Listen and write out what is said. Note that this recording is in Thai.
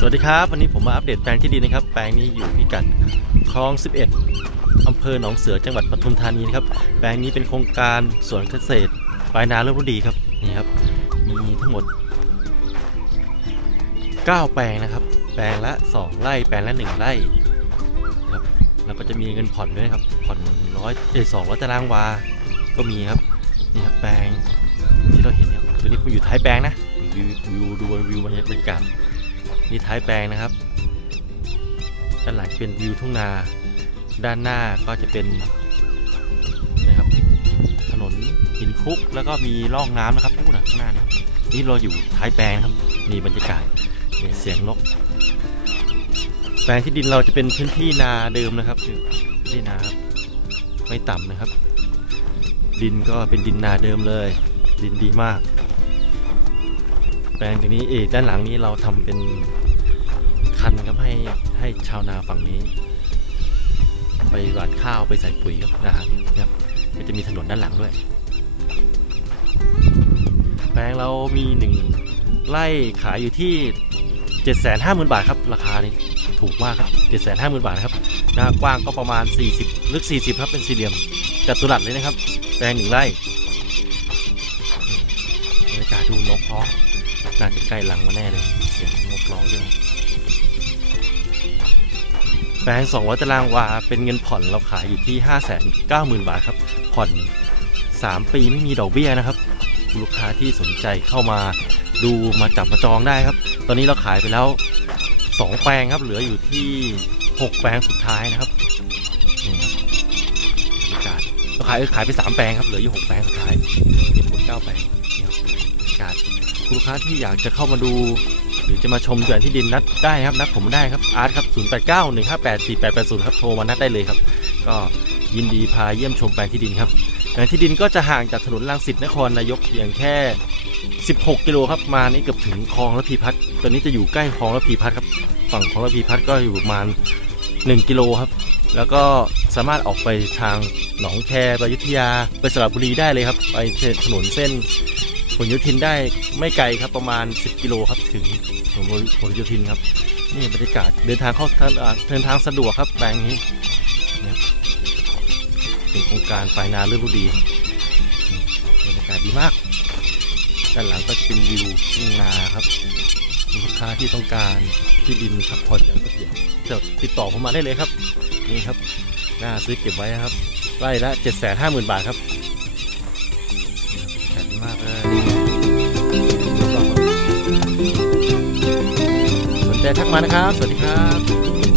สวัสดีครับ วันนี้ผมมาอัปเดตแปลงที่ดินนะครับ แปลงนี้อยู่พิกัดคลอง 11 อำเภอหนองเสือจังหวัดปทุมธานีนะครับ แปลงนี้เป็นโครงการสวนเกษตรปลายนาเรื่องดีครับนี่ครับ มีทั้งหมด 9 แปลงนะครับ แปลงละ 2 ไร่ แปลงละ 1 ไร่ครับแล้วก็จะมีเงินผ่อนด้วยครับ ผ่อนร้อยเอสองร้อยตารางวา ก็มีครับ นี่ครับแปลงที่เราเห็นเนี่ยตัวนี้ผมอยู่ท้ายแปลงนะวิวดูวิวบรรยากาศ นี่ท้ายแปลงนะครับ ด้านหลังเป็นวิวทุ่งนา ด้านหน้าก็จะเป็นนะครับ ถนนหินคุกแล้วก็มีร่องน้ำนะครับนู่นนะข้างหน้านี่นี่เราอยู่ท้ายแปลงนะครับนี่บรรยากาศเนี่ยเสียงนก แปลงที่ดินเราจะเป็นพื้นที่นาเดิมนะครับที่นาครับไม่ต่ำนะครับ ดินก็เป็นดินนาเดิมเลย ดินดีมาก แปลงตรงนี้เออด้านหลังนี้เราทำเป็นคันครับให้ให้ชาวนาฝั่งนี้ ไปหว่านข้าวไปใส่ปุ๋ยครับนะครับก็จะมีถนนด้านหลังด้วย แปลงเรามีหนึ่งไร่ขายอยู่ที่ 750,000 บาทครับ ราคานี้ถูกมากครับ 750,000 บาทนะครับหน้ากว้างก็ประมาณ 40 ลึก 40 ครับเป็นสี่เหลี่ยมจัตุรัสเลยนะครับ แปลงหนึ่งไร่บรรยากาศดูนกร้อง น่าจะใกล้ลังมาแน่เลยเสียงนกร้องด้วยแปลง200ตารางวาเป็นเงินผ่อนเราขายอยู่ที่ 590,000 บาทครับ ผ่อน 3 ปีไม่มีดอกเบี้ยนะครับ ลูกค้าที่สนใจเข้ามาดูมาจับมาจองได้ครับ ตอนนี้เราขายไปแล้ว 2 แปลงครับ เหลืออยู่ที่ 6 แปลงสุดท้ายนะครับนี่ครับบรรยากาศเราขายขายไป 3 แปลงครับ เหลืออยู่ 6 แปลงสุดท้ายมีผล9แปลง คุณลูกค้าที่อยากจะเข้ามาดู หรือจะมาชมแปลงที่ดินนัดได้ครับนัดผมได้ครับอาร์ตครับ 0 8 9 1 5 8 4 8 8 0 ครับโทรมานัดได้เลยครับ ก็ยินดีพาเยี่ยมชมแปลงที่ดินครับแปลงที่ดินก็จะห่างจากถนนรังสิตนครนายกเพียงแค่ 16 กิโลครับมานี่เกือบถึงคลองระพีพัฒน์ตอนนี้จะอยู่ใกล้คลองระพีพัฒน์ครับฝั่งของระพีพัฒน์ก็อยู่ประมาณ 1 กิโลครับ แล้วก็สามารถออกไปทางหนองแคไปยุทธยาไปสระบุรีได้เลยครับ ไปถนนเส้น ผลโยธินได้ไม่ไกลครับประมาณ 10 กิโลครับถึงถนนผลโยธินครับนี่บรรยากาศเดินทางเข้าทางอ่าเดินทางสะดวกครับแปลงนี้เนี่ยเป็นโครงการปลายนาเรื่องรู้ดีบรรยากาศดีมาก ด้านหลังก็จะเป็นวิวทุ่งนาครับลูกค้าที่ต้องการที่ดินพักผ่อนอย่างก็เดี๋ยวจะติดต่อผมมาได้เลยครับ นี่ครับน่าซื้อเก็บไว้ครับไร่ละ7 5 0 0 0 0บาทครับ ใจทักมานะครับ สวัสดีครับ